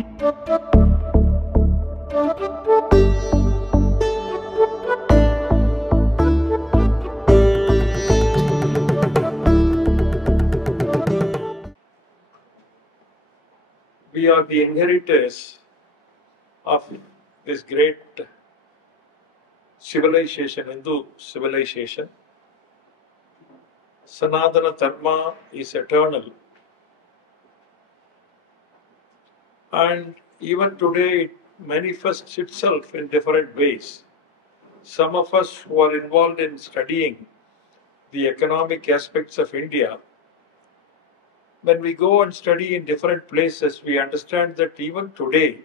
We are the inheritors of this great civilization, Hindu civilization. Sanatana Dharma is eternal. And even today it manifests itself in different ways. Some of us who are involved in studying the economic aspects of India, when we go and study in different places, we understand that even today,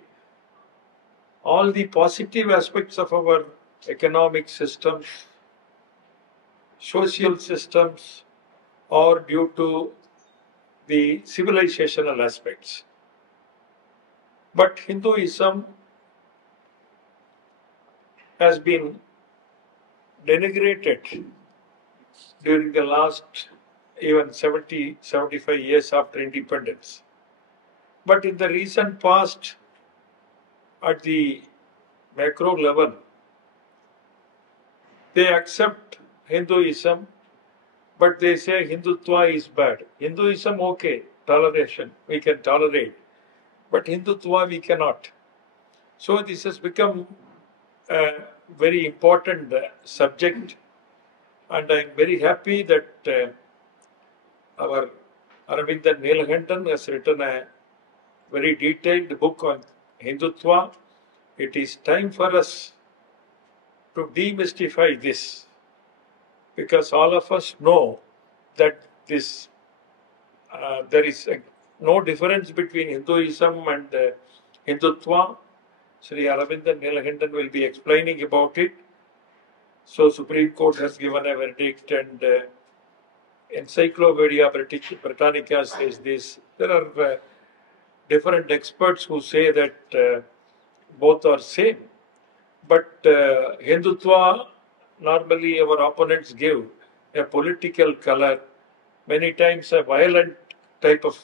all the positive aspects of our economic systems, social systems, are due to the civilizational aspects. But Hinduism has been denigrated during the last even 70, 75 years after independence. But in the recent past, at the macro level, they accept Hinduism, but they say Hindutva is bad. Hinduism, okay, toleration, we can tolerate, but Hindutva we cannot. So this has become a very important subject, and I am very happy that our Aravindan Neelakandan has written a very detailed book on Hindutva. It is time for us to demystify this, because all of us know that this there is no difference between Hinduism and Hindutva. Sri Aravindan Neelakandan will be explaining about it. So Supreme Court has given a verdict, and Encyclopedia Britannica says this. There are different experts who say that both are same. But Hindutva, normally our opponents give a political color, many times a violent type of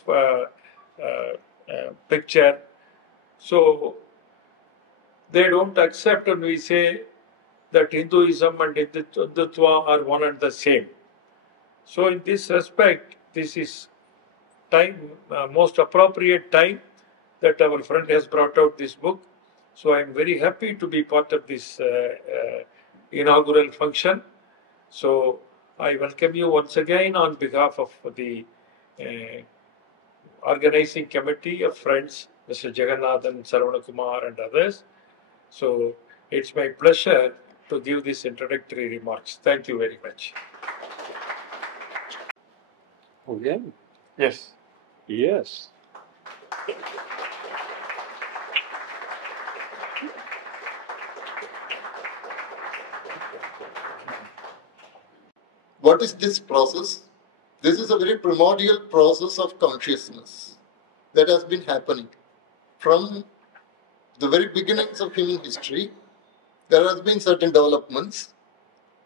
picture. So they don't accept, and we say that Hinduism and Hindutva are one and the same. So in this respect, this is time, most appropriate time that our friend has brought out this book. So I am very happy to be part of this inaugural function. So I welcome you once again on behalf of the organizing committee of friends, Mr. Jagannathan, Sarvanakumar and others. So it's my pleasure to give these introductory remarks. Thank you very much. Okay. Yes. Yes. What is this process? This is a very primordial process of consciousness that has been happening from the very beginnings of human history. There has been certain developments.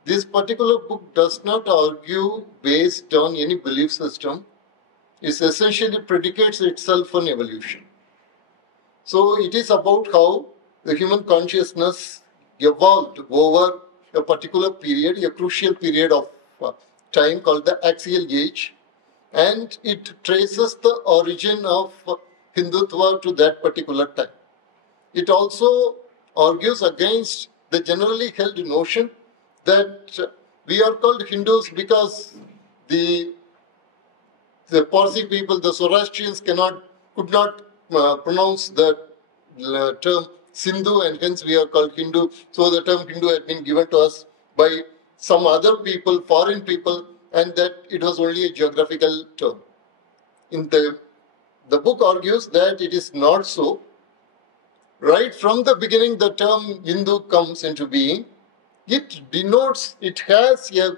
This particular book does not argue based on any belief system. It essentially predicates itself on evolution. So it is about how the human consciousness evolved over a particular period, a crucial period of time called the axial age, and it traces the origin of Hindutva to that particular time. It also argues against the generally held notion that we are called Hindus because the Parsi people, the Zoroastrians, could not pronounce the term Sindhu, and hence we are called Hindu. So the term Hindu had been given to us by some other people, foreign people, and that it was only a geographical term. In the book argues that it is not so. Right from the beginning, the term Hindu comes into being. It denotes, it has a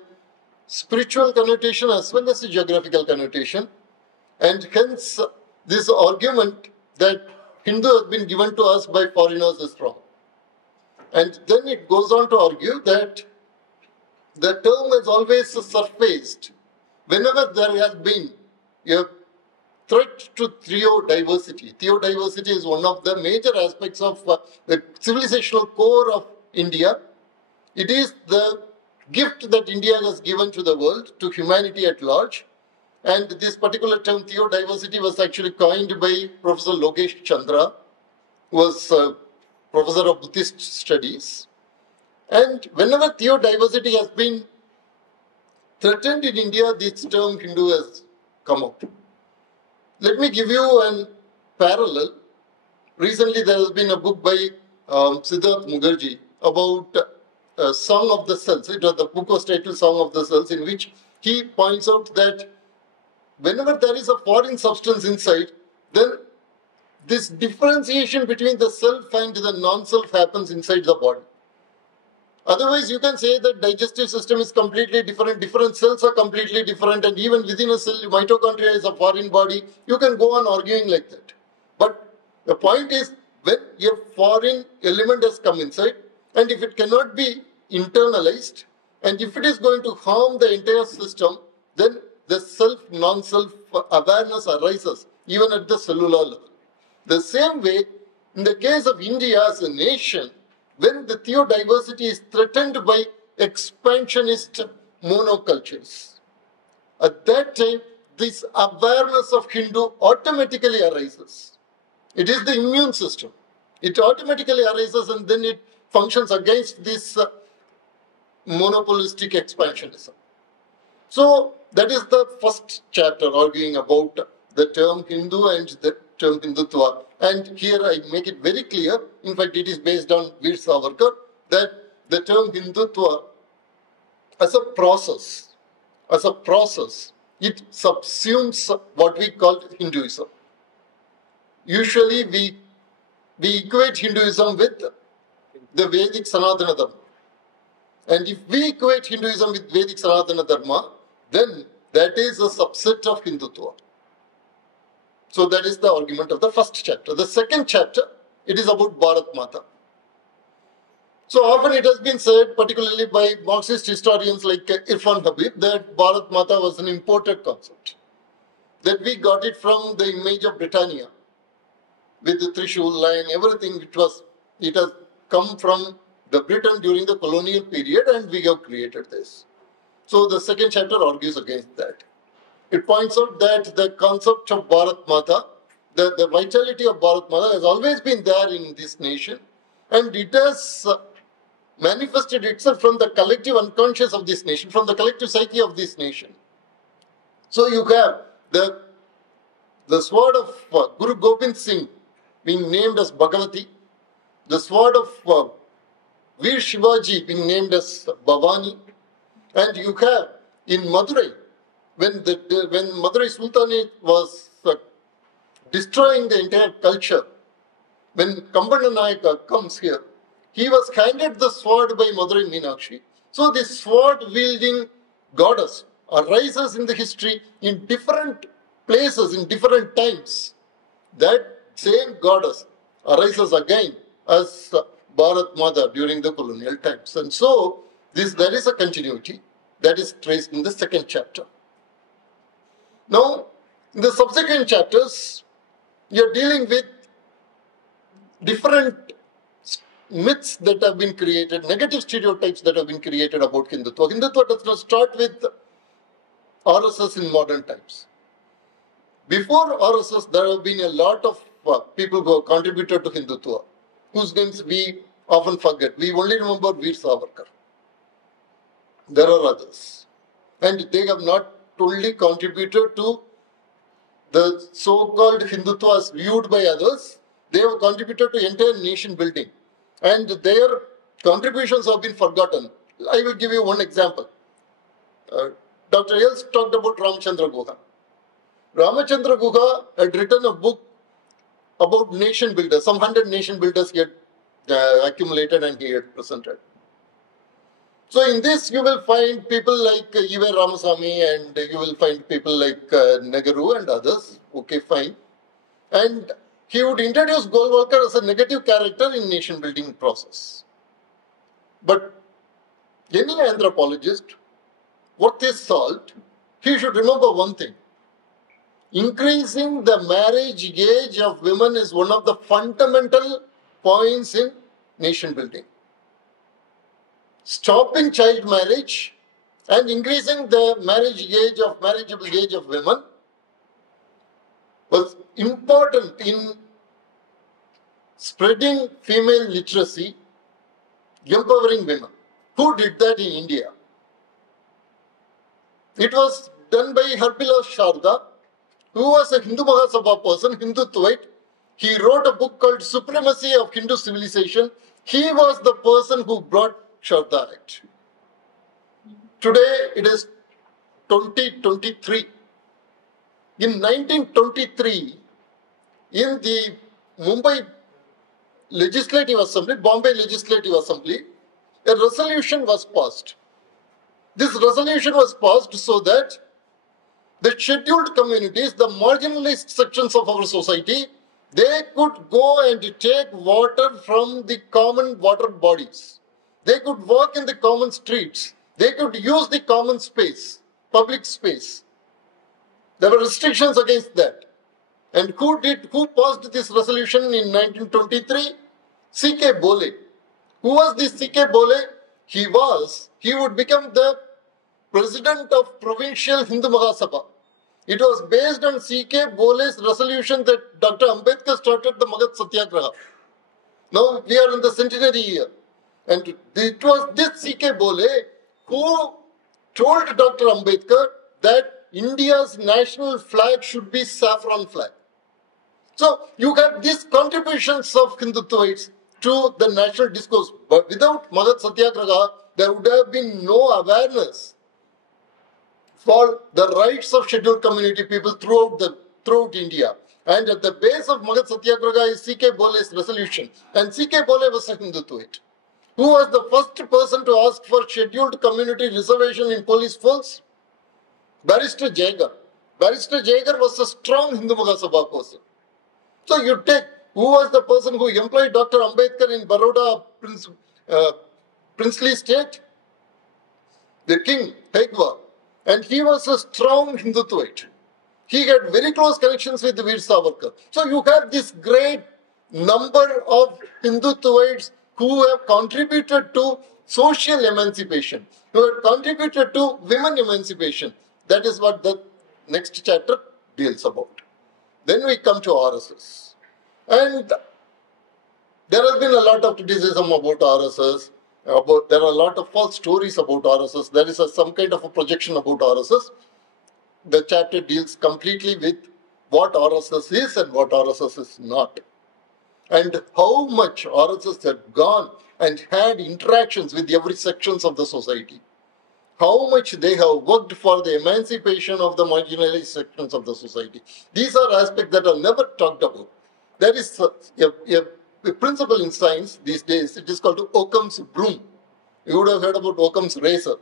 spiritual connotation as well as a geographical connotation, and hence this argument that Hindu has been given to us by foreigners is wrong. And then it goes on to argue that the term has always surfaced whenever there has been a threat to theodiversity. Theodiversity is one of the major aspects of the civilizational core of India. It is the gift that India has given to the world, to humanity at large. And this particular term, theodiversity, was actually coined by Professor Lokesh Chandra, who was a professor of Buddhist studies. And whenever theodiversity has been threatened in India, this term Hindu has come up. Let me give you a parallel. Recently, there has been a book by Siddharth Mukherjee about Song of the Cells. The book was titled Song of the Cells, in which he points out that whenever there is a foreign substance inside, then this differentiation between the self and the non-self happens inside the body. Otherwise, you can say that digestive system is completely different cells are completely different, and even within a cell, mitochondria is a foreign body. You can go on arguing like that. But the point is, when a foreign element has come inside, and if it cannot be internalized, and if it is going to harm the entire system, then the self-non-self awareness arises, even at the cellular level. The same way, in the case of India as a nation, when the theodiversity is threatened by expansionist monocultures, at that time, this awareness of Hindu automatically arises. It is the immune system. It automatically arises, and then it functions against this monopolistic expansionism. So that is the first chapter, arguing about the term Hindu and the term Hindutva. And here I make it very clear, in fact it is based on Veer Savarkar, that the term Hindutva as a process, it subsumes what we call Hinduism. Usually we equate Hinduism with the Vedic Sanatana Dharma. And if we equate Hinduism with Vedic Sanatana Dharma, then that is a subset of Hindutva. So that is the argument of the first chapter. The second chapter, it is about Bharat Mata. So often it has been said, particularly by Marxist historians like Irfan Habib, that Bharat Mata was an imported concept. That we got it from the image of Britannia, with the Trishul line, everything. It has come from the Britain during the colonial period, and we have created this. So the second chapter argues against that. It points out that the concept of Bharat Mata, the vitality of Bharat Mata has always been there in this nation, and it has manifested itself from the collective unconscious of this nation, from the collective psyche of this nation. So you have the sword of Guru Gobind Singh being named as Bhagavati, the sword of Veer Shivaji being named as Bhavani, and you have in Madurai, when Madurai Sultanate was destroying the entire culture, when Kambana Nayaka comes here, he was handed the sword by Madurai Meenakshi. So this sword-wielding goddess arises in the history in different places, in different times. That same goddess arises again as Bharat Mata during the colonial times. And so there is a continuity that is traced in the second chapter. Now, in the subsequent chapters, you are dealing with different myths that have been created, negative stereotypes that have been created about Hindutva. Hindutva does not start with RSS in modern times. Before RSS, there have been a lot of people who have contributed to Hindutva, whose names we often forget. We only remember Veer Savarkar. There are others. And they have not only contributed to the so-called Hindutva as viewed by others, they have contributed to entire nation building. And their contributions have been forgotten. I will give you one example. Dr. Els talked about Ramachandra Guha. Ramachandra Guha had written a book about nation builders. Some 100 nation builders he had accumulated and he had presented. So in this you will find people like E.V. Ramasamy, and you will find people like Nehru and others. Okay, fine. And he would introduce Golwalkar as a negative character in nation building process. But any anthropologist worth his salt, he should remember one thing. increasing the marriage age of women is one of the fundamental points in nation building. Stopping child marriage and increasing the marriageable age of women was important in spreading female literacy, empowering women. Who did that in India? It was done by Harpila Sharda, who was a Hindu Mahasabha person, Hindutva. He wrote a book called Supremacy of Hindu Civilization. He was the person who brought Sharda Act. Today it is 2023. In 1923, in the Mumbai Legislative Assembly, Bombay Legislative Assembly, a resolution was passed. This resolution was passed so that the scheduled communities, the marginalized sections of our society, they could go and take water from the common water bodies. They could walk in the common streets. They could use the common space, public space. There were restrictions against that. And who passed this resolution in 1923? C.K. Bole. Who was this C.K. Bole? He would become the president of Provincial Hindu Mahasabha. It was based on C.K. Bole's resolution that Dr. Ambedkar started the Magadh Satyagraha. Now we are in the centenary year. And it was this C.K. Bole who told Dr. Ambedkar that India's national flag should be saffron flag. So you have these contributions of Hindutvites to the national discourse. But without Magadh Satyagraha, there would have been no awareness for the rights of scheduled community people throughout India. And at the base of Magadh Satyagraha is C.K. Bole's resolution. And C.K. Bole was a Hindutvaite. Who was the first person to ask for scheduled community reservation in police force? Barrister Jagar. Barrister Jagar was a strong Hindu Mahasabha person. So you take, who was the person who employed Dr. Ambedkar in Baroda princely state? The king, Hegwa. And he was a strong Hindutvaite. He had very close connections with Veer Savarkar. So you have this great number of Hindutvites who have contributed to social emancipation, who have contributed to women emancipation. That is what the next chapter deals about. Then we come to RSS. And there has been a lot of criticism about RSS. There are a lot of false stories about RSS. There is some kind of a projection about RSS. The chapter deals completely with what RSS is and what RSS is not. And how much RSS had gone and had interactions with every sections of the society. How much they have worked for the emancipation of the marginalized sections of the society. These are aspects that are never talked about. There is a principle in science these days. It is called Occam's broom. You would have heard about Occam's razor.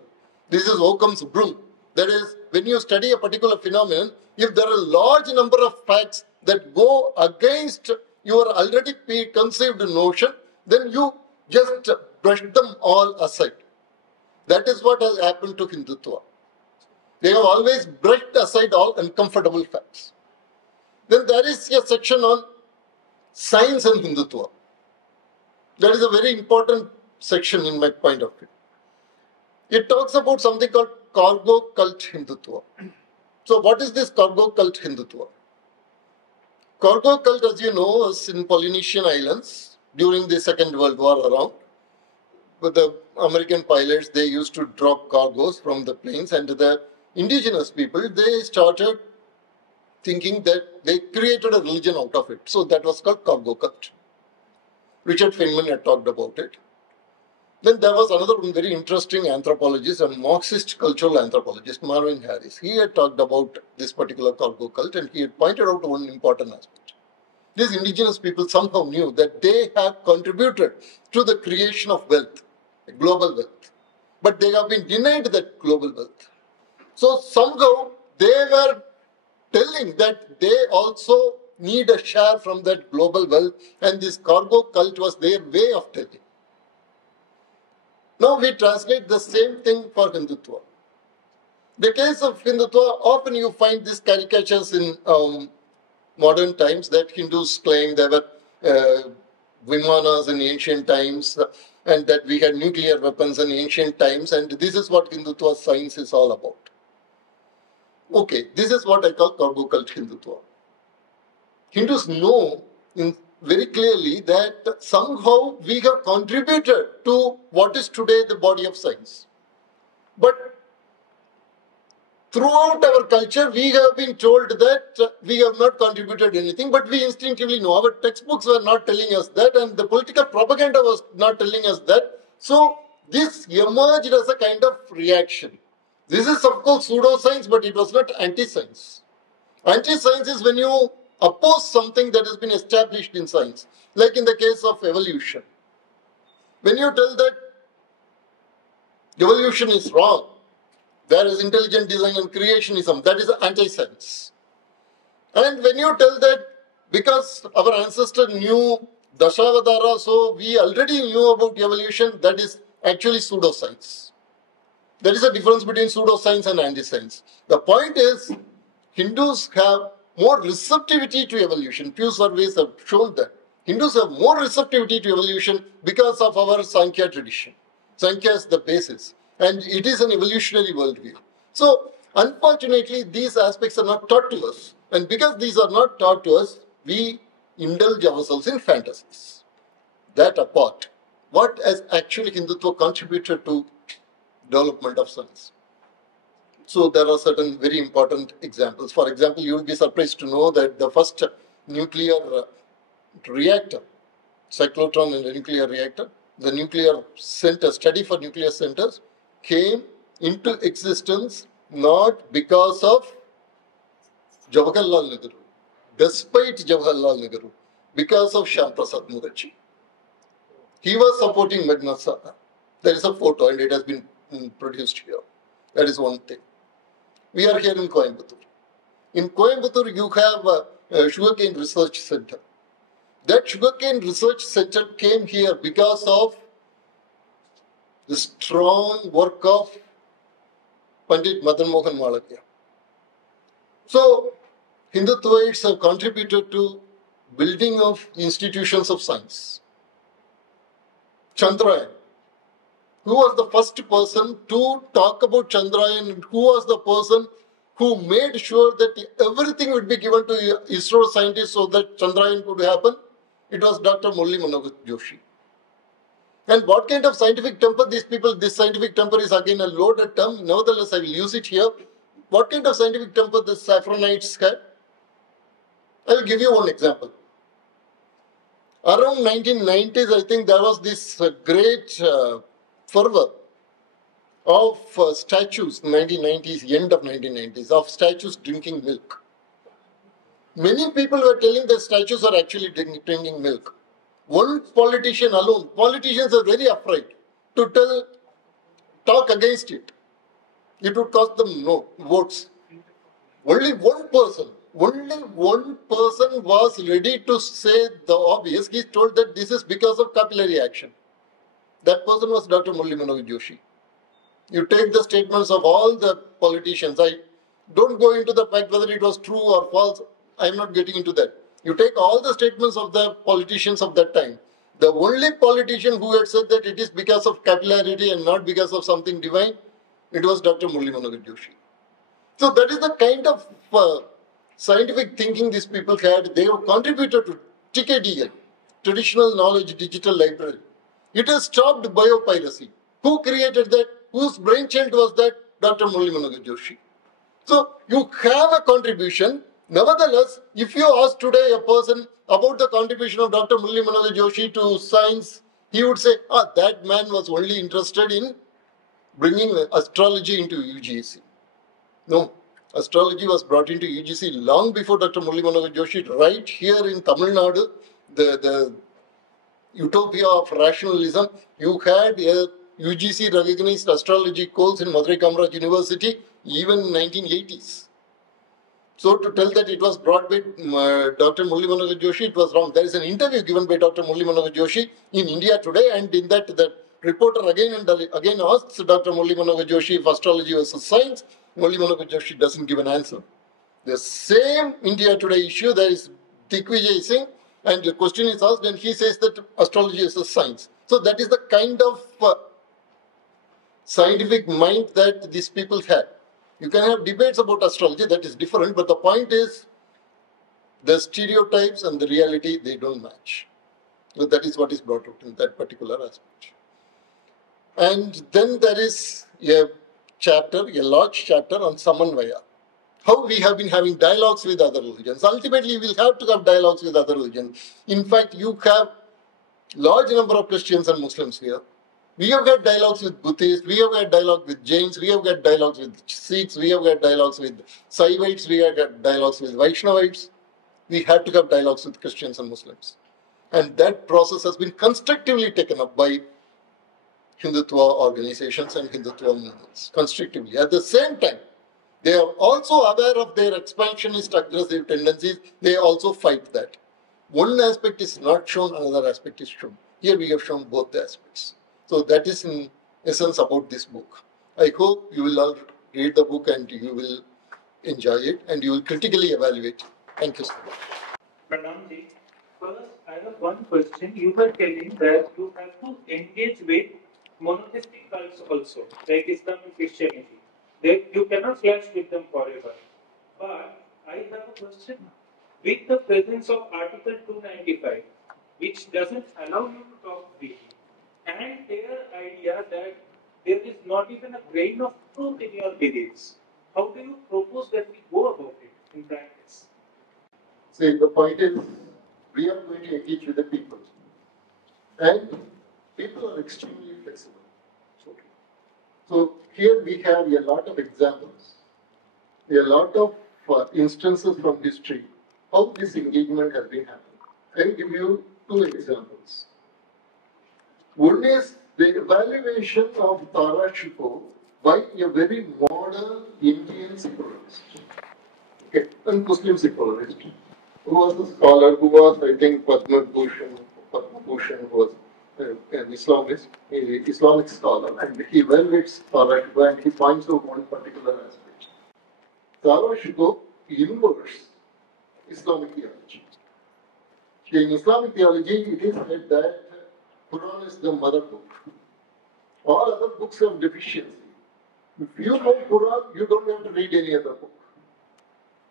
This is Occam's broom. That is, when you study a particular phenomenon, if there are a large number of facts that go against your already preconceived notion, then you just brush them all aside. That is what has happened to Hindutva. They have always brushed aside all uncomfortable facts. Then there is a section on science and Hindutva. That is a very important section in my point of view. It talks about something called cargo cult Hindutva. So what is this cargo cult Hindutva? Cargo cult, as you know, was in Polynesian Islands during the Second World War around. With the American pilots, they used to drop cargoes from the planes, and the indigenous people, they started thinking that they created a religion out of it. So that was called cargo cult. Richard Feynman had talked about it. Then there was another very interesting anthropologist, a Marxist cultural anthropologist, Marvin Harris. He had talked about this particular cargo cult, and he had pointed out one important aspect. These indigenous people somehow knew that they have contributed to the creation of wealth, global wealth. But they have been denied that global wealth. So somehow they were telling that they also need a share from that global wealth, and this cargo cult was their way of telling. Now we translate the same thing for Hindutva. The case of Hindutva, often you find these caricatures in modern times that Hindus claim there were Vimanas in ancient times and that we had nuclear weapons in ancient times, and this is what Hindutva science is all about. Okay, this is what I call cargo cult Hindutva. Hindus know very clearly that somehow we have contributed to what is today the body of science. But throughout our culture, we have been told that we have not contributed anything, but we instinctively know. Our textbooks were not telling us that, and the political propaganda was not telling us that. So this emerged as a kind of reaction. This is, of course, pseudoscience, but it was not anti-science. Anti-science is when you oppose something that has been established in science, like in the case of evolution. When you tell that evolution is wrong, there is intelligent design and creationism, that is anti-science. And when you tell that because our ancestor knew Dashavadara, so we already knew about evolution, that is actually pseudoscience. There is a difference between pseudoscience and anti-science. The point is, Hindus have more receptivity to evolution. Few surveys have shown that. Hindus have more receptivity to evolution because of our Sankhya tradition. Sankhya is the basis. And it is an evolutionary worldview. So, unfortunately, these aspects are not taught to us. And because these are not taught to us, we indulge ourselves in fantasies. That apart, what has actually Hindutva contributed to development of science? So, there are certain very important examples. For example, you will be surprised to know that the first nuclear reactor, cyclotron in a nuclear reactor, the nuclear center, study for nuclear centers, came into existence not because of Jawaharlal Nehru, despite Jawaharlal Nehru, because of Shyam Prasad Mukherjee. He was supporting Magnasana. There is a photo and it has been produced here. That is one thing. We are here in Coimbatore. In Coimbatore, you have a sugarcane research center. That sugarcane research center came here because of the strong work of Pandit Madan Mohan Malviya. So, Hindutvites have contributed to building of institutions of science. Chandrayaan. Who was the first person to talk about Chandrayaan and who was the person who made sure that everything would be given to ISRO scientists so that Chandrayaan could happen? It was Dr. Murli Manohar Joshi. And what kind of scientific temper these people, this scientific temper is again a loaded term, nevertheless I will use it here. What kind of scientific temper the Saffronites had? I will give you one example. Around 1990s, I think there was this great fervor of statues, 1990s, end of 1990s, of statues drinking milk. Many people were telling that statues are actually drinking milk. One politician alone, politicians are very afraid to talk against it. It would cost them no votes. Only one person was ready to say the obvious. He told that this is because of capillary action. That person was Dr. Murli Manohar Joshi. You take the statements of all the politicians. I don't go into the fact whether it was true or false. I am not getting into that. You take all the statements of the politicians of that time. The only politician who had said that it is because of capillarity and not because of something divine, it was Dr. Murli Manohar Joshi. So that is the kind of scientific thinking these people had. They have contributed to TKDL, Traditional Knowledge Digital Library. It has stopped biopiracy. Who created that? Whose brainchild was that? Dr. Murli Manohar Joshi. So you have a contribution. Nevertheless, if you ask today a person about the contribution of Dr. Murli Manohar Joshi to science, he would say, that man was only interested in bringing astrology into UGC. No, astrology was brought into UGC long before Dr. Murli Manohar Joshi, right here in Tamil Nadu, the utopia of rationalism. You had a UGC recognized astrology course in Madurai Kamaraj University even in 1980s. So to tell that it was brought by Dr. Murli Manohar Joshi, it was wrong. There is an interview given by Dr. Murli Manohar Joshi in India Today, and in that the reporter again and again asks Dr. Murli Manohar Joshi if astrology was a science, Only Manohar Joshi doesn't give an answer. The same India Today issue, there is Digvijay Singh, and the question is asked, and he says that astrology is a science. So that is the kind of scientific mind that these people have. You can have debates about astrology, that is different, but the point is the stereotypes and the reality, they don't match. So that is what is brought out in that particular aspect. And then there is a large chapter on Samanvaya. How we have been having dialogues with other religions. Ultimately, we'll have to have dialogues with other religions. In fact, you have large number of Christians and Muslims here. We have had dialogues with Buddhists, we have had dialogue with Jains, we have had dialogues with Sikhs, we have had dialogues with Saivites, we have had dialogues with Vaishnavites. We had to have dialogues with Christians and Muslims. And that process has been constructively taken up by Hindutva organizations and Hindutva movements, constructively. At the same time, they are also aware of their expansionist aggressive tendencies. They also fight that. One aspect is not shown, another aspect is shown. Here we have shown both the aspects. So that is in essence about this book. I hope you will all read the book and you will enjoy it and you will critically evaluate. Thank you so much. Pranamji, first I have one question. You were telling that you have to engage with monotheistic cults also, like Islam and Christianity. You cannot clash with them forever. But I have a question. With the presence of Article 295, which doesn't allow you to talk freely, and their idea that there is not even a grain of truth in your beliefs, how do you propose that we go about it in practice? See, the point is, we are going to engage with the people. And people are extremely flexible. So here we have a lot of examples, a lot of instances from history, how this engagement has been happening. I will give you two examples. One is the evaluation of Tara Shikoh by a very modern Indian secularist, okay, and Muslim secularist, who was a scholar, who was, I think, Padma Bhushan was an Islamic scholar, and he evaluates Tara Shikoh and he points out one particular aspect. Tara Shikoh inverts Islamic theology. In Islamic theology, it is said that Quran is the mother book. All other books have deficiency. If you know Quran, you don't have to read any other book.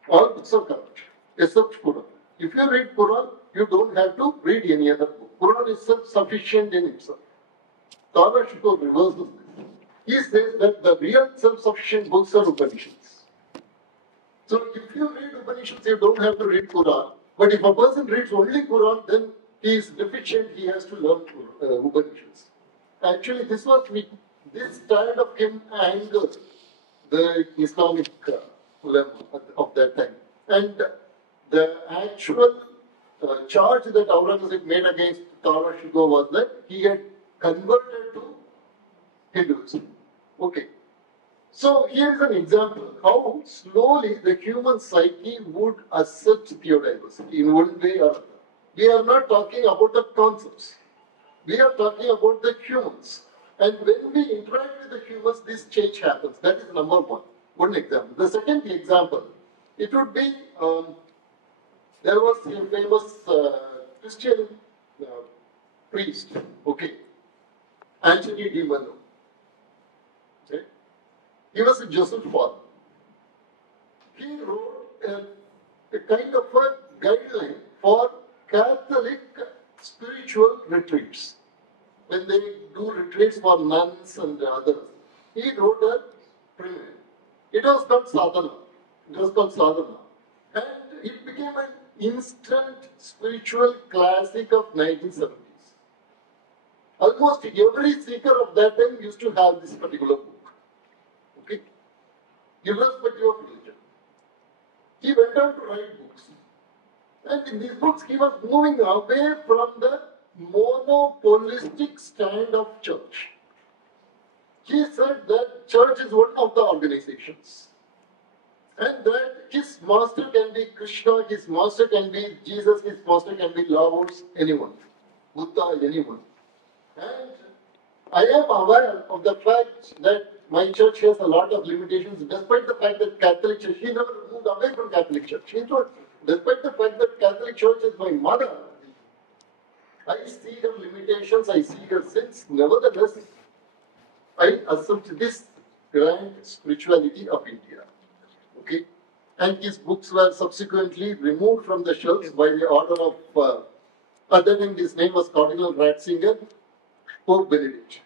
All books are correct, except Quran. If you read Quran, you don't have to read any other book. Quran is self-sufficient in itself. Tara Shikoh reverses this. He says that the real self-sufficient books are Upanishads. So if you read Upanishads, you don't have to read Quran. But if a person reads only Quran, then he is deficient, he has to learn Upanishads. Actually, this kind of him angered the Islamic ulama of that time. And the actual charge that Aurangzeb made against Tara Shikoh was that he had converted to Hinduism. Okay. So here's an example how slowly the human psyche would accept theodiversity in one way or another. We are not talking about the concepts. We are talking about the humans. And when we interact with the humans, this change happens. That is number one. One example. The second example, it would be, there was a famous Christian priest, okay, Anthony de Mano. Okay? He was a Jesuit father. He wrote a kind of a guideline for Catholic spiritual retreats. When they do retreats for nuns and others, he wrote a primer. It was called sadhana. And it became an instant spiritual classic of 1970s. Almost every seeker of that time used to have this particular book. Okay? Irrespective of religion. He went on to write books. And in these books, he was moving away from the monopolistic stand of church. He said that church is one of the organizations. And that his master can be Krishna, his master can be Jesus, his master can be Laos, anyone. Buddha, anyone. And I am aware of the fact that my church has a lot of limitations, despite the fact that Catholic Church, she never moved away from Catholic Church. She thought, despite the fact that Catholic Church is my mother, I see her limitations, I see her sins. Nevertheless, I accept this grand spirituality of India. Okay? And his books were subsequently removed from the shelves by the order of, other than his name was Cardinal Ratzinger, Pope Benedict.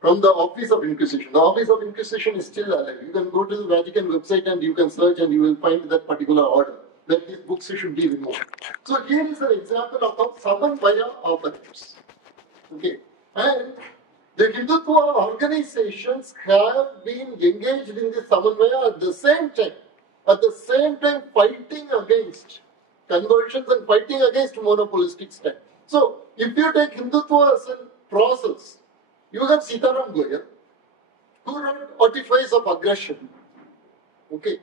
From the Office of Inquisition. The Office of Inquisition is still alive. You can go to the Vatican website and you can search and you will find that particular order, that these books should be removed. So here is an example of how Samavaya operates. Okay. And the Hindutva organizations have been engaged in this Samavaya at the same time fighting against conversions and fighting against monopolistic stand. So if you take Hindutva as a process, you have Sitaram Goyal, who wrote Artifice of Aggression. Okay.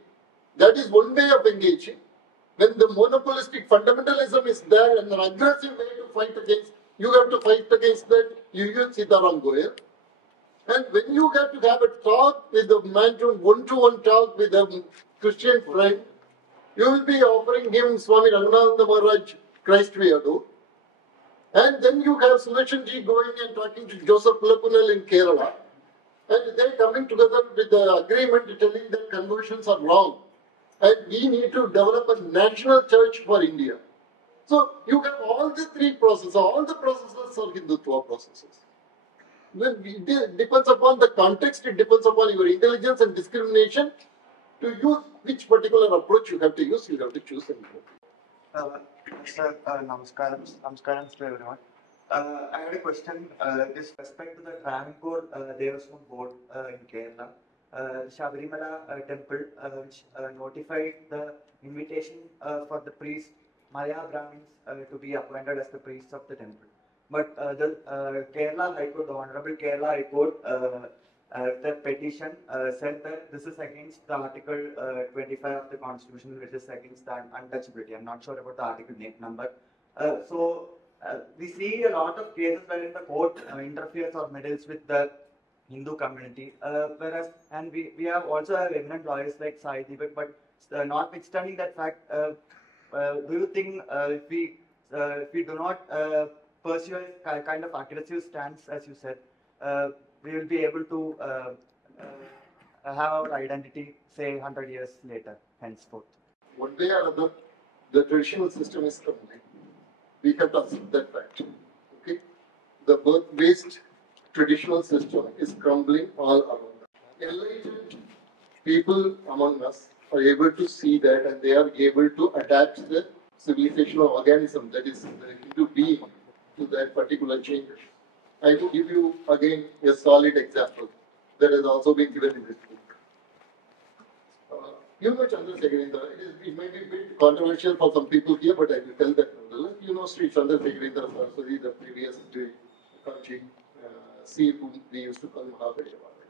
That is one way of engaging. When the monopolistic fundamentalism is there and an aggressive way to fight against, you have to fight against that, you use Sitaram Goyal. And when you have to have a talk with a man, one-to-one talk with a Christian friend, you will be offering him Swami Raghunatha Maharaj, Christ we adore. And then you have Sudarshan ji going and talking to Joseph Pulakunal in Kerala. And they coming together with the agreement telling that conversions are wrong. And we need to develop a national church for India. So you have all the three processes, all the processes are Hindutva processes. It depends upon the context, it depends upon your intelligence and discrimination. To use which particular approach you have to use, you have to choose. Sir, namaskaram to everyone. I had a question with respect to the Travancore Devaswam Board in Kerala. Shabarimala temple, which notified the invitation for the priest, Maya Brahmins, to be appointed as the priests of the temple. But the Kerala High Court, the Honorable Kerala High Court, the petition said that this is against the Article 25 of the Constitution, which is against the untouchability. I'm not sure about the article number. We see a lot of cases wherein the court interferes or meddles with the Hindu community, and we have also have eminent lawyers like Sai Deepak, but notwithstanding that fact, do you think if we do not pursue a kind of aggressive stance, as you said, we will be able to have our identity, say, 100 years later, henceforth? One way or other, the traditional system is crumbling. We have to accept that fact. Okay? The birth-based traditional system is crumbling all around us. Enlightened people among us are able to see that and they are able to adapt the civilizational organism, that is the Hindu being, to that particular change. I will give you again a solid example that has also been given in this book. You know Chandrasekharendra. It may be a bit controversial for some people here, but I will tell that nonetheless. You know Sri Chandrasekharendra Saraswati, the previous Kanchi, see whom we used to call Mahaveshwara.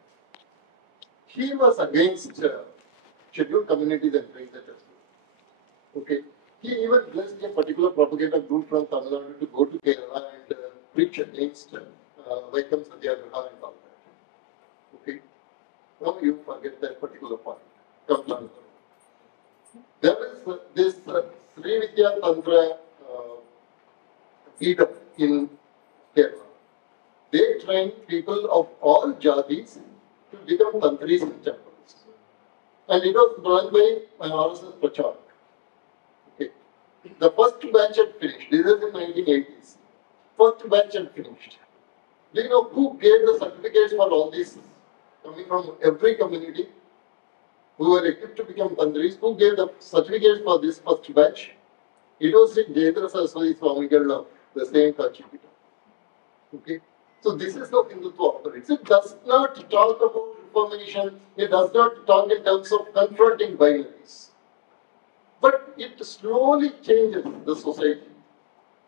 He was against scheduled communities entering the temple. Okay. He even blessed a particular propaganda group from Tamil Nadu to go to Kerala and preach against Vaikam Satyagraha and all that. Okay. Now you forget that particular point. Come there is this Sri Vidya Tantra Peetham in Kerala. They train people of all jatis to become tantris in temples. And it was run by RSS Prachar. Okay. The first batch had finished. This is in 1980s. First batch had finished. Do you know who gave the certificates for all these coming from every community who were equipped to become tantris? Who gave the certificates for this first batch? It was Sri Jayendra Saraswati Swamigal of the same Kachipita. Okay. So this is how Hindutva operates. It does not talk about reformation. It does not talk in terms of confronting binaries. But it slowly changes the society.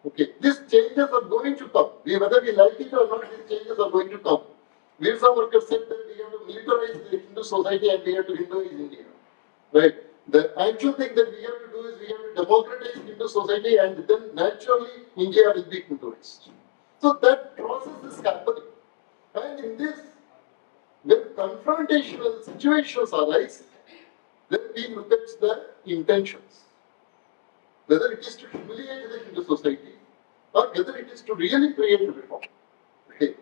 Okay. These changes are going to come. Whether we like it or not, these changes are going to come. Veer Savarkar said that we have to militarize the Hindu society and we have to Hinduize India. Right? The actual thing that we have to do is we have to democratize Hindu society and then naturally India will be Hinduized. So that process is happening. And in this, when confrontational situations arise, then we look at the intentions. Whether it is to humiliate the Hindu society or whether it is to really create a reform. Okay.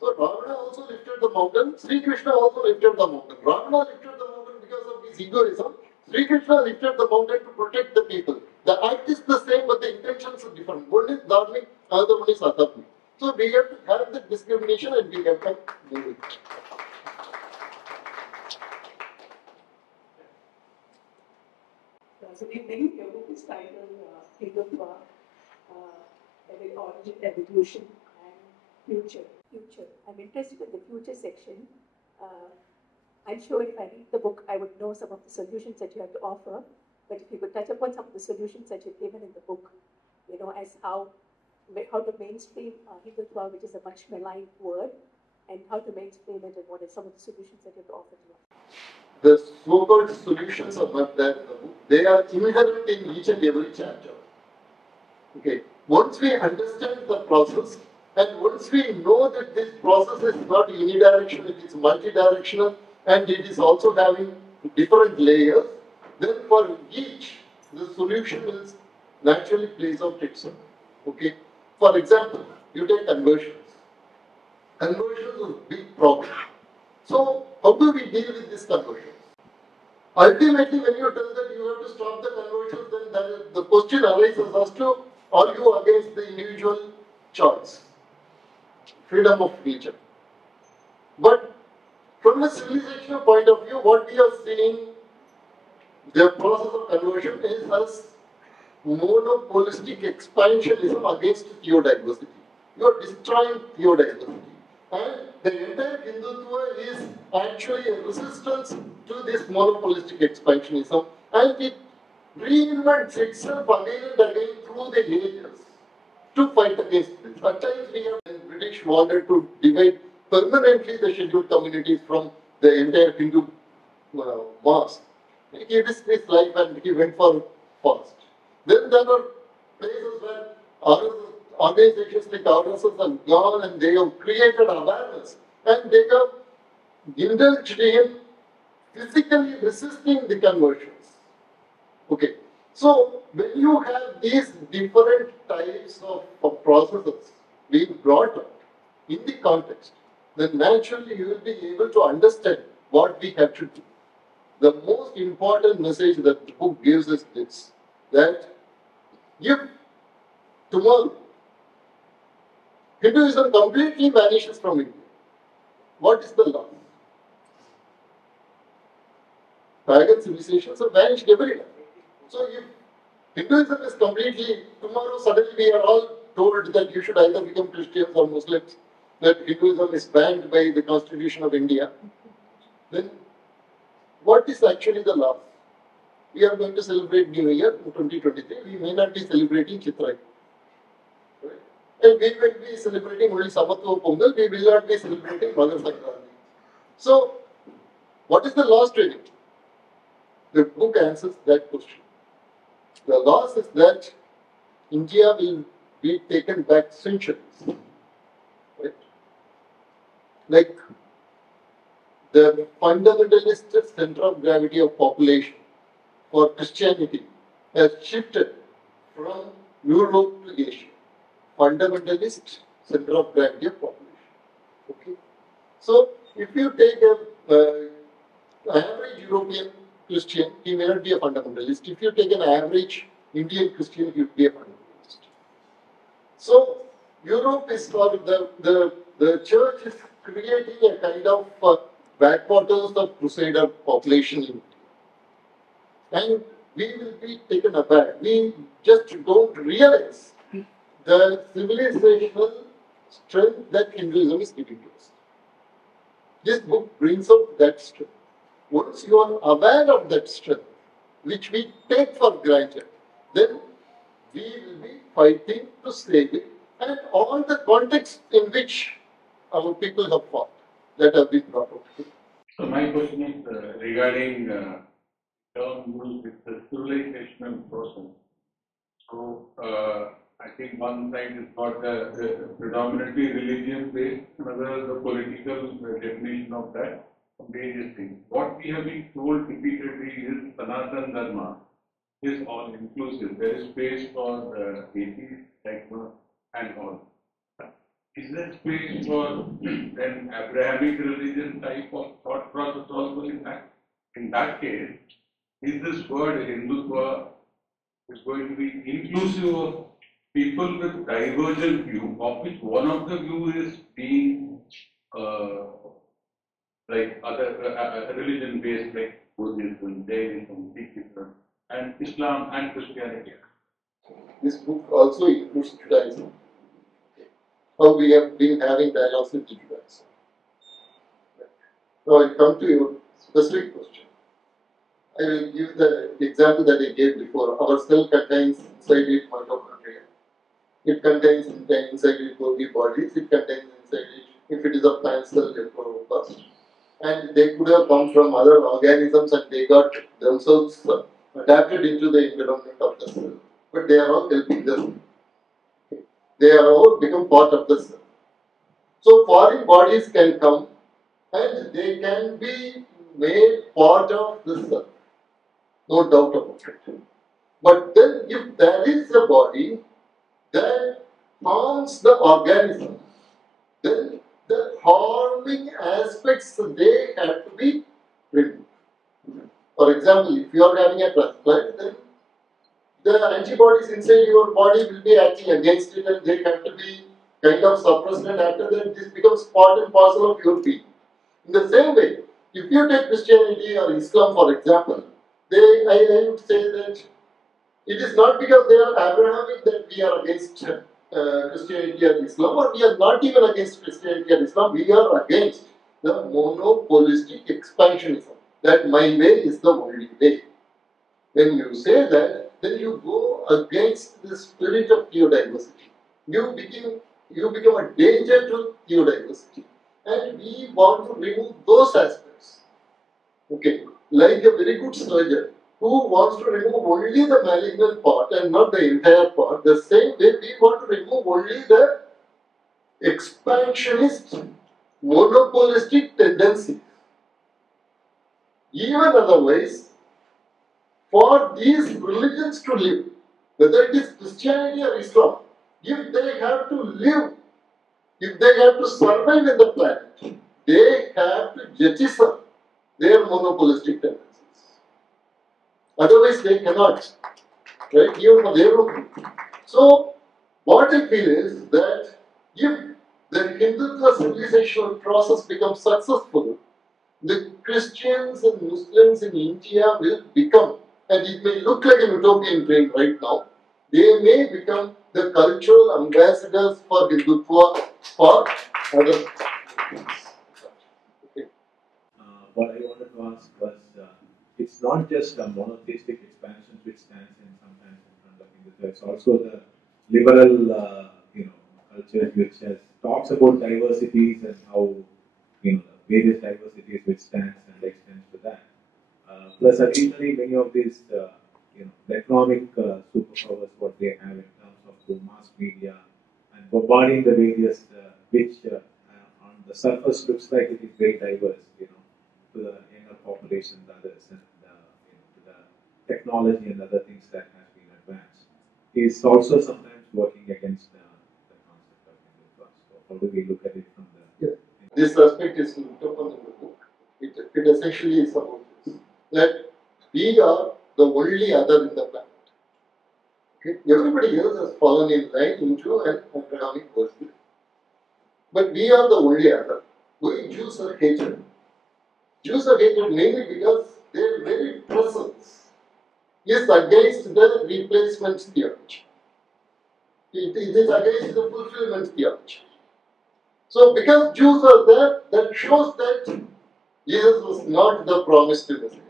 So Ravana also lifted the mountain, Sri Krishna also lifted the mountain. Ravana lifted the mountain because of his egoism. Sri Krishna lifted the mountain to protect the people. The act is the same, but the intentions are different. One is dharmic, another one is adharmic. So we have to have that discrimination and we have to move it. So the name your book is titled Hindutva, Origin, Evolution, and Future. I'm interested in the future section. I'm sure if I read the book, I would know some of the solutions that you have to offer. But if you could touch upon some of the solutions that you've given in the book, as how to mainstream Hindutva, which is a much maligned word, and how to mainstream it, and what are some of the solutions that you have to offer to us. The so-called solutions are not there in the book. They are inherent in each and every chapter. Okay. Once we understand the process, and once we know that this process is not unidirectional, it is multidirectional, and it is also having different layers, then for each, the solution is naturally plays out itself. Okay. For example, you take conversions. Conversions is a big problem. So, how do we deal with this conversion? Ultimately, when you tell that you have to stop the conversions, then the question arises as to argue against the individual choice, freedom of religion. But from a civilizational point of view, what we are seeing, the process of conversion is as monopolistic expansionism against theodiversity. You are destroying theodiversity. And the entire Hindutva is actually a resistance to this monopolistic expansionism, and it reinvents itself again and again through the ages to fight against this. At times we have the British wanted to divide permanently the scheduled communities from the entire Hindu mass. He risked his life and he went for fast. Then there are places where organizations like RSS have gone and they have created awareness and they have indulged in physically resisting the conversions. Okay. So when you have these different types of processes being brought up in the context, then naturally you will be able to understand what we have to do. The most important message that the book gives is this, that if tomorrow Hinduism completely vanishes from India, what is the loss? Pagan civilizations have vanished everywhere. So if Hinduism is completely, tomorrow suddenly we are all told that you should either become Christians or Muslims, that Hinduism is banned by the Constitution of India, then what is actually the loss? We are going to celebrate New Year in 2023. We may not be celebrating Chitrai. Right? And we will be celebrating only Samatva Pongal. We will not be celebrating Madhur Sankranti. So, what is the loss to it? The book answers that question. The loss is that India will be taken back centuries. Right? Like the fundamentalist center of gravity of population for Christianity has shifted from Europe to Asia. Fundamentalist center of gravity of population. Okay. So if you take a average European Christian, he may not be a fundamentalist. If you take an average Indian Christian, he would be a fundamentalist. So Europe is for the church is creating a kind of backwaters of crusader population in India. And we will be taken aback. We just don't realize the civilizational strength that Hinduism is giving to us. This book brings out that strength. Once you are aware of that strength, which we take for granted, then we will be fighting to save it, and all the context in which our people have fought that have been brought up. So my question is regarding term used with the civilizational process. So I think one side has got the predominantly religion based, another the political definition of that, various things. What we have been told repeatedly is Sanatana Dharma is all inclusive. There is space for atheists, dogma, and all. Is there space for an Abrahamic religion type of thought process also in that? In that case, is this word Hindutva is going to be inclusive of people with divergent view, of which one of the view is being like other religion based like Buddhism, Jainism, Sikhism, and Islam and Christianity. This book also includes Judaism. How we have been having dialogues with Judaism. Now I come to your specific question. I will give the example that I gave before. Our cell contains inside it mitochondria. It contains inside it Golgi bodies. It contains inside it, if it is a plant cell, chloroplast. And they could have come from other organisms and they got themselves adapted into the environment of the cell. But they are all helping the cell. They are all become part of the cell. So foreign bodies can come and they can be made part of the cell. No doubt about it. But then if there is a body that harms the organism, then the harming aspects, they have to be removed. For example, if you are having a transplant, then the antibodies inside your body will be acting against it and they have to be kind of suppressed, and after that this becomes part and parcel of your being. In the same way, if you take Christianity or Islam for example, I would say that it is not because they are Abrahamic that we are against Christianity or Islam, or we are not even against Christianity or Islam, we are against the monopolistic expansionism, that my way is the only way. When you say that, then you go against the spirit of theodiversity. You become a danger to theodiversity. And we want to remove those aspects. Okay, like a very good surgeon who wants to remove only the malignant part and not the entire part, the same way we want to remove only the expansionist, monopolistic tendencies. Even otherwise, for these religions to live, whether it is Christianity or Islam, if they have to live, if they have to survive in the planet, they have to jettison their monopolistic tendencies. Otherwise, they cannot, right? Even for their own good. So, what I feel is that if the Hindutva civilizational process becomes successful, the Christians and Muslims in India will become, and it may look like an utopian dream right now, they may become the cultural ambassadors for Hindutva for other things. Okay. What I wanted to ask was, it's not just a monotheistic expansion which stands in sometimes in front of Hindutva. It's also the liberal, culture which talks about diversities and how the various diversities which stands and extends to that. Plus, additionally, many of these, the economic superpowers what they have in terms of the mass media and bombarding the various, which on the surface looks like it is very diverse, to the younger population, the others, and to the technology and other things that has been advanced, is also sometimes working against the concept of Hindutva. So, how do we look at it from the? Yeah. This aspect is looked upon in the book. It essentially is about this, that we are the only other in the planet. Okay? Everybody else has fallen in line into an Abrahamic worldview. But we are the only other. We Jews are hated. Jews are hated mainly because their very presence is against the replacement theology. It is against the fulfillment theology. So, because Jews are there, that shows that Jesus was not the promised Messiah.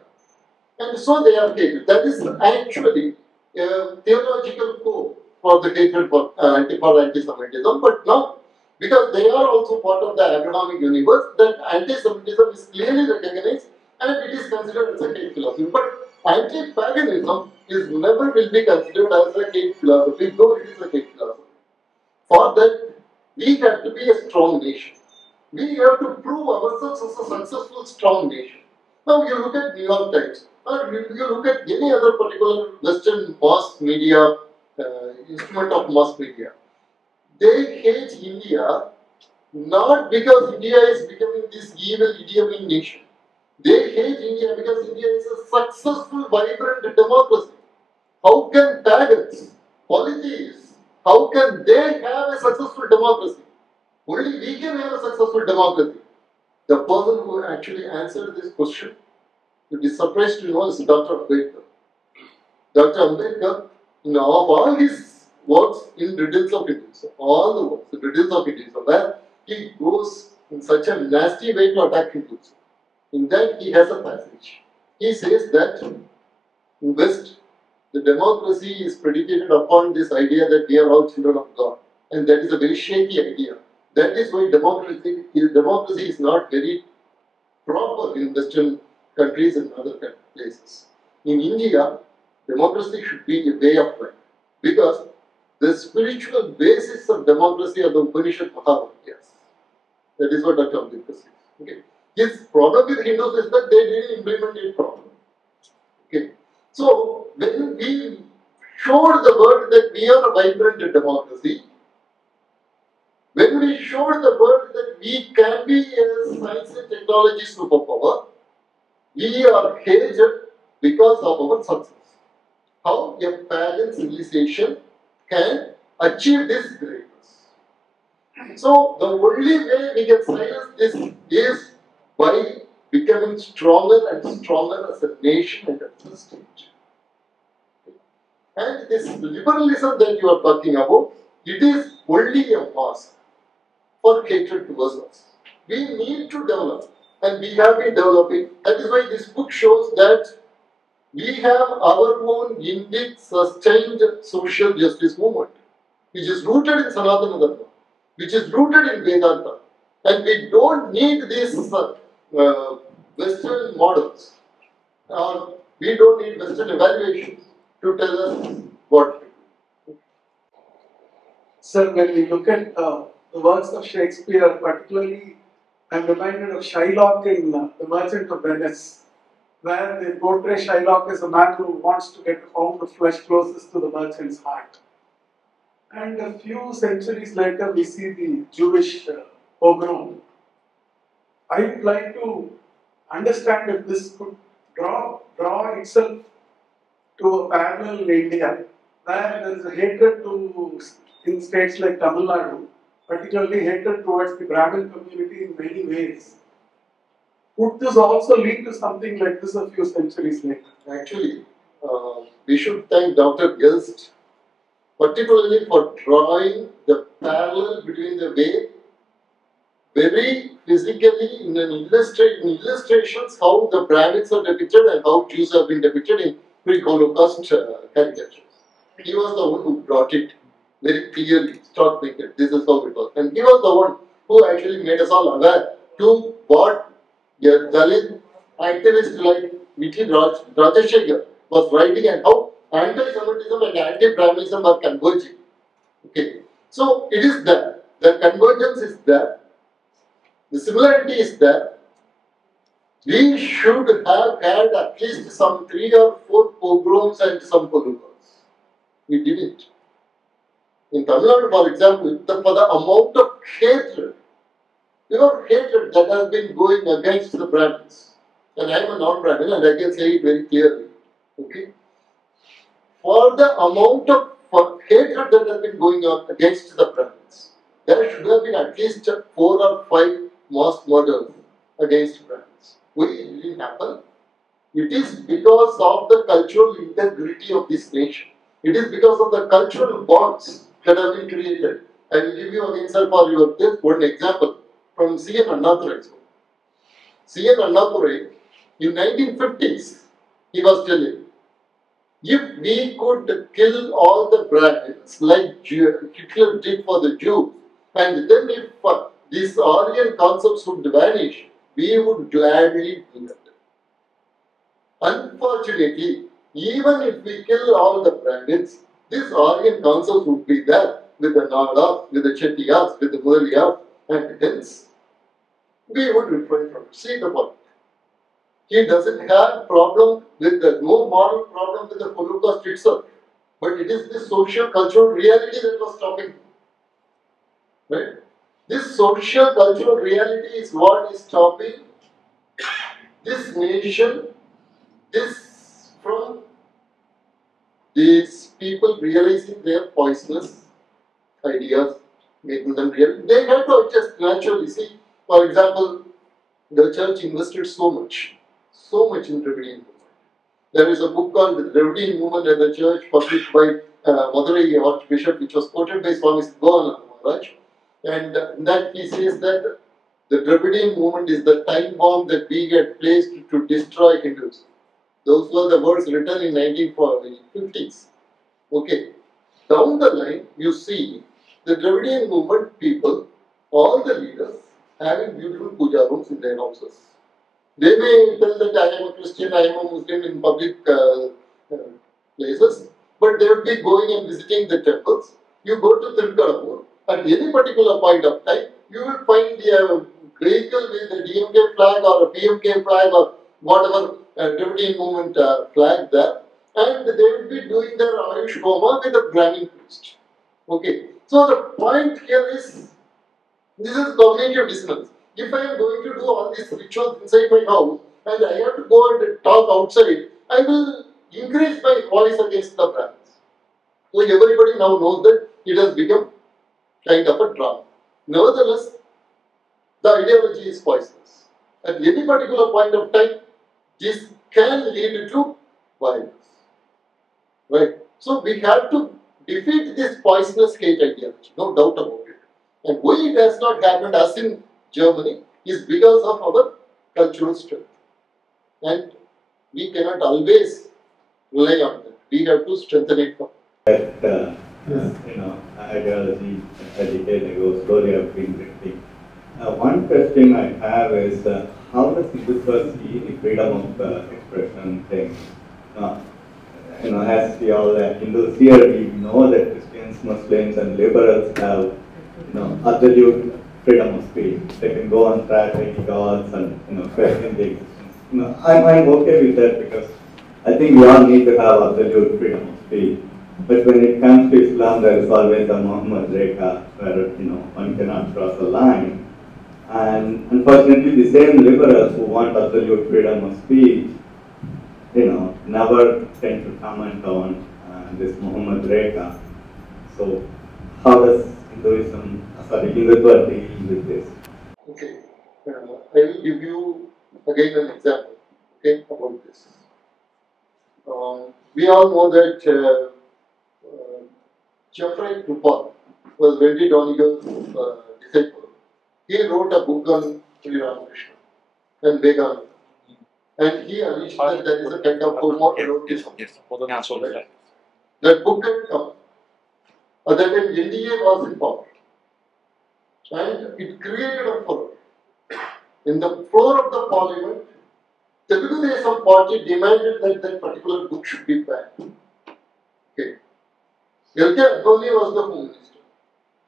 And so they are hated. That is actually a theological core for the hatred for anti-Semitism. But now, because they are also part of the Abrahamic universe, that anti-Semitism is clearly recognized and it is considered as a hate philosophy. But anti-paganism is never will be considered as a hate philosophy, though it is a hate philosophy. For that, we have to be a strong nation. We have to prove ourselves as a successful, strong nation. Now, you look at New York Times, or you look at any other particular Western mass media, instrument of mass media. They hate India not because India is becoming this evil, idiotic nation. They hate India because India is a successful, vibrant democracy. How can pagans, polytheists, how can they have a successful democracy? Only we can have a successful democracy. The person who actually answered this question, you'll be surprised to know, is Dr. Ambedkar. Dr. Ambedkar, in all his works in Riddles of Hinduism, all the works in Riddles of Hinduism, where he goes in such a nasty way to attack Hinduism. In that, he has a passage. He says that in West, the democracy is predicated upon this idea that we are all children of God. And that is a very shaky idea. That is why democracy is not very proper in Western countries and other places. In India, democracy should be a way of life. Because the spiritual basis of democracy are the Upanishad Mahavakyas. That is what Dr. Ambedkar says. Okay. His problem with Hindus is that they didn't implement it properly. Okay. So, when we showed the world that we are a vibrant democracy, when we showed the world that we can be a science and technology superpower, we are hated because of our success. How a pagan civilization can achieve this greatness. So, the only way we can silence this is by becoming stronger and stronger as a nation and as a state. And this liberalism that you are talking about, it is only a mask for hatred towards us. We need to develop, and we have been developing. That is why this book shows that we have our own unique, sustained social justice movement, which is rooted in Sanatana Dharma, which is rooted in Vedanta. And we don't need these Western models, or we don't need Western evaluations to tell us what to do. Sir, when we look at the works of Shakespeare, particularly, I'm reminded of Shylock in The Merchant of Venice, where they portray Shylock as a man who wants to get a pound of flesh closest to the merchant's heart. And a few centuries later, we see the Jewish pogrom. I would like to understand if this could draw itself to a parallel in India, where there is a hatred in states like Tamil Nadu, particularly hatred towards the Brahmin community in many ways. Would this also lead to something like this a few centuries later? Actually, we should thank Dr. Gilst, particularly for drawing the parallel between the way, very physically in illustrations, how the Brahmins are depicted and how Jews have been depicted in pre-Holocaust caricatures. He was the one who brought it very clearly, start thinking, this is how it was. And he was the one who actually made us all aware to what a Dalit activist like Vicky Rajashekar was writing and how anti-Semitism and anti-Brahminism are converging. Okay. So it is there. The convergence is there. The similarity is there. We should have had at least some 3 or 4 pogroms and some pogroms. We didn't. In Tamil Nadu, for example, for the amount of hatred, pure hatred that has been going against the Brahmins, and I am a non-Brahmin and I can say it very clearly, okay? For the amount of hatred that has been going on against the Brahmins, there should have been at least 4 or 5 mass murders against Brahmins. Why it didn't happen? It is because of the cultural integrity of this nation. It is because of the cultural bonds that have been created. I will give you again, sir, for your this one example from C.N. Annadurai. C.N. Annadurai, in 1950s, he was telling, if we could kill all the Brahmins like Hitler did for the Jews, and then if these Aryan concepts would vanish, we would gladly do that. Unfortunately, Even if we kill all the Brahmins, this Aryan council would be there with the Nada, with the Chettiyas, with the Muraliyas, and hence we would refrain from it. See the point. He doesn't have problem with the no moral problem with the Holocaust itself, but it is the social cultural reality that was stopping him. Right? This social cultural reality is what is stopping this nation, this from these people realizing their poisonous ideas, making them real. They have to adjust naturally. See, for example, the church invested so much in Dravidian movement. There is a book called The Dravidian Movement and the Church, published by Madurai Archbishop, which was quoted by Swami Siddhavananda Maharaj. And in that he says that the Dravidian movement is the time bomb that we get placed to destroy Hindus. Those were the words written in 1950s. Okay. Down the line, you see the Dravidian movement people, all the leaders, having beautiful puja rooms in their houses. They may tell that I am a Christian, I am a Muslim in public places, but they would be going and visiting the temples. You go to Tirukadapur, at any particular point of time, you will find a vehicle with a DMK flag or a PMK flag or whatever Dravidian movement flag there, and they will be doing their Ayush Homa with a Brahmin priest. Okay, so the point here is, this is cognitive dissonance. If I am going to do all these rituals inside my house and I have to go and talk outside, I will increase my voice against the Brahmins. So everybody now knows that it has become kind of a drama. Nevertheless, the ideology is poisonous. At any particular point of time, this can lead to violence. Right? So we have to defeat this poisonous hate ideology, no doubt about it. And why it has not happened as in Germany is because of our cultural strength. And we cannot always rely on that. We have to strengthen it. Ideology a decade ago, slowly have been drifting. One question I have is, how does Hindutva see the freedom of expression thing? As we all Hindus here, we know that Christians, Muslims, and liberals have, absolute freedom of speech. They can go on track any gods and question the existence. I'm okay with that because I think we all need to have absolute freedom of speech. But when it comes to Islam, there is always a Muhammad Rekha where one cannot cross a line. And unfortunately, the same liberals who want absolute freedom of speech, never tend to comment on this Muhammad Rekha. So, how does Hindutva deal with this? Okay, I will give you again an example. Okay, about this. We all know that Jeffrey Tupal was Wendy Donigel's disciple. He wrote a book on Sri Ramakrishna and Vegananda. And he alleged that there is a kind of homoerotism. Right? That book had come. At that time, NDA was in power. And it created a furor. In the floor of the parliament, Telugu Desam party demanded that that particular book should be banned. Okay. L.K. Advani was the Home Minister.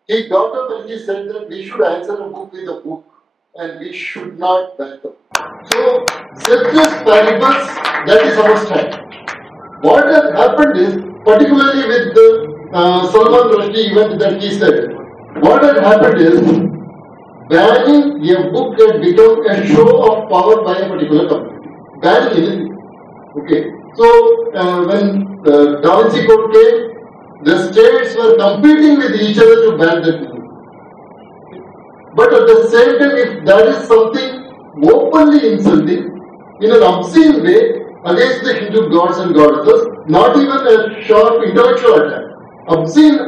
He got up and he said that we should answer a book with a book and we should not ban them. So, ceteris paribus, that is our stand. What has happened is, particularly with the Salman Rushdie event that he said, what had happened is, banning a book had become a show of power by a particular company. Banning anything. Okay. So, when the Da Vinci Code came, the states were competing with each other to ban that movie. But at the same time, if that is something openly insulting, in an obscene way, against the Hindu gods and goddesses, not even a sharp intellectual attack, obscene,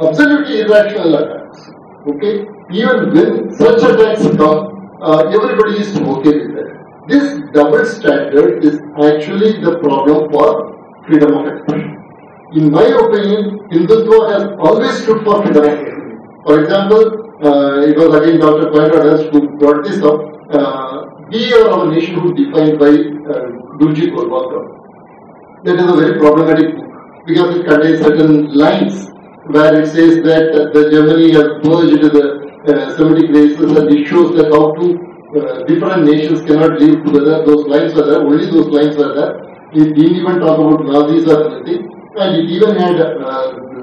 absolutely irrational attacks. Okay? Even when such attacks come, everybody is okay with that. This double standard is actually the problem for freedom of expression. In my opinion, Hindutva has always stood for freedom of expression. For example, it was again Dr. Coimbatore who brought this up. We are our nation who defined by Gurji Golwalkar. That is a very problematic book because it contains certain lines where it says that the Germany has merged the Semitic races, and it shows that how two different nations cannot live together. Those lines were there, only those lines were there. It didn't even talk about Nazis or anything, and it even had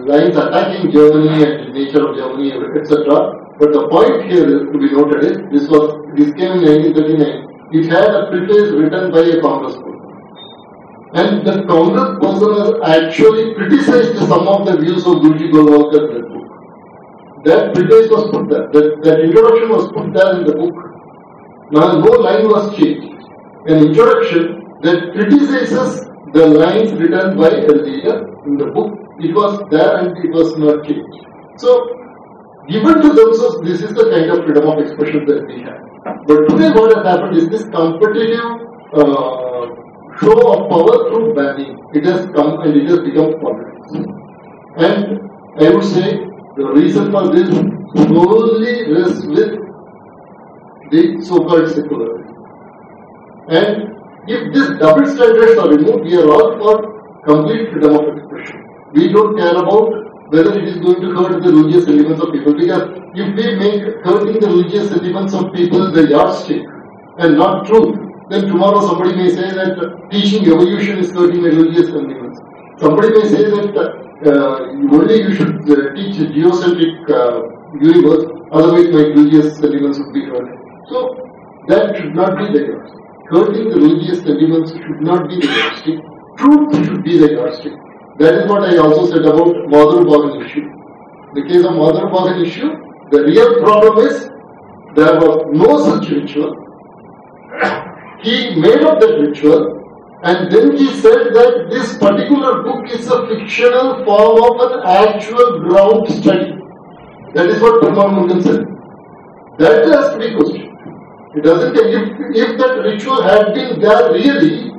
lines attacking Germany and the nature of Germany, etc. But the point here is to be noted is this came in 1939. It had a preface written by a Congress person. And the Congress person has actually criticized some of the views of Gurji Golwalkar in that book. That preface was put there, that introduction was put there in the book. Now no line was changed. An introduction that criticizes the lines written by a leader in the book, it was there and it was not changed. So, given to themselves, this is the kind of freedom of expression that we have. But today what has happened is this competitive show of power through banning. It has come and it has become politics. And I would say the reason for this solely rests with the so-called secularists. And if these double standards are removed, we are all for complete freedom of expression. We don't care about whether it is going to hurt the religious sentiments of people, because if we make hurting the religious sentiments of people the yardstick and not truth, then tomorrow somebody may say that teaching evolution is hurting the religious sentiments. Somebody may say that only you should teach a geocentric universe, otherwise my religious sentiments would be hurt. So that should not be the yardstick. Hurting the religious sentiments should not be the yardstick. Truth should be the yardstick. That is what I also said about Madhur issue. The case of Madhur issue, the real problem is there was no such ritual. He made up that ritual, and then he said that this particular book is a fictional form of an actual ground study. That is what Paramanandan said. That has to be questioned. It doesn't. If that ritual had been there really,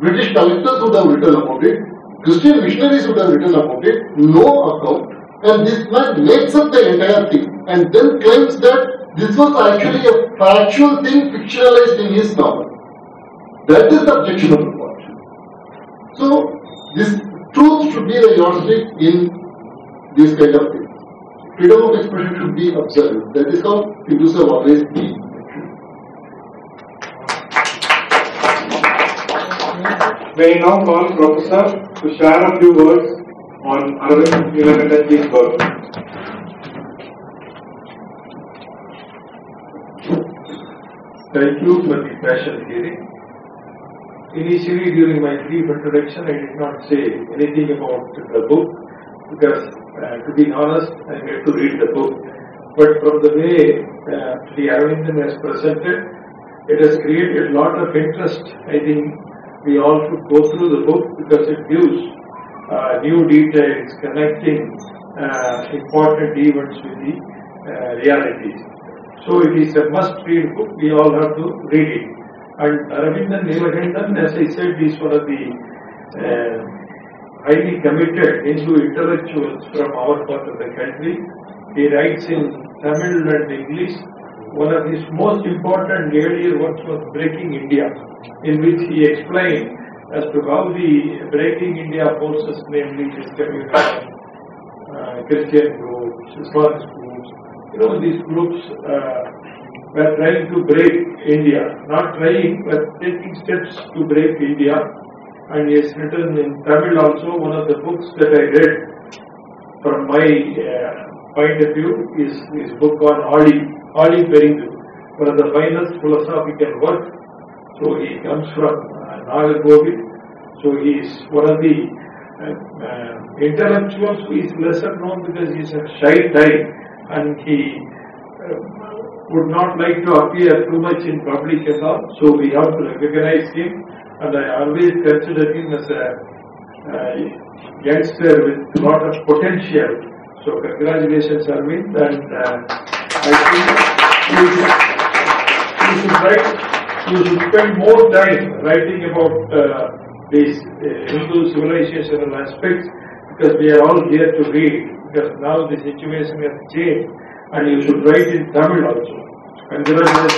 British collectors would have written about it. Christian missionaries would have written about it, no account, and this man makes up the entire thing and then claims that this was actually a factual thing fictionalized in his novel. That is the objectionable part. So, this truth should be the yardstick in this kind of thing. Freedom of expression should be observed. That is how Hindus have always been. May I now call Professor to share a few words on Aravindan Neelakandan's work. Thank you for the passionate hearing. Initially, during my brief introduction, I did not say anything about the book because, to be honest, I had to read the book. But from the way the Aravindan has presented, it has created a lot of interest. I think we all should go through the book because it gives new details connecting important events with the realities. So it is a must-read book. We all have to read it. And Aravindan Neelakandan, as I said, is one of the highly committed Hindu intellectuals from our part of the country. He writes in Tamil and English. One of his most important earlier works was Breaking India, in which he explained as to how the Breaking India forces, namely this communism, Christian groups, Islamist groups, these groups were trying to break India. Not trying, but taking steps to break India. And he has written in Tamil also. One of the books that I read from my point of view is his book on Ali Perindu, one of the finest philosophical works. So he comes from Nagarkoil. So he is one of the intellectuals who is lesser known because he is a shy type and he would not like to appear too much in public and all. So we have to recognize him, and I always consider him as a youngster with a lot of potential. So congratulations, Arvind, and I think you should spend more time writing about these Hindu civilizational aspects, because we are all here to read, because now the situation has changed, and you should write in Tamil also. Congratulations.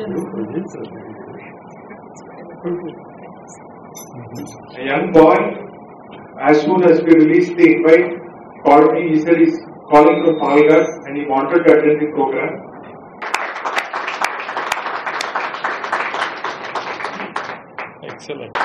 A young boy, as soon as we released the invite, called me. He said he's calling from Palghar and he wanted to attend the program. Excellent.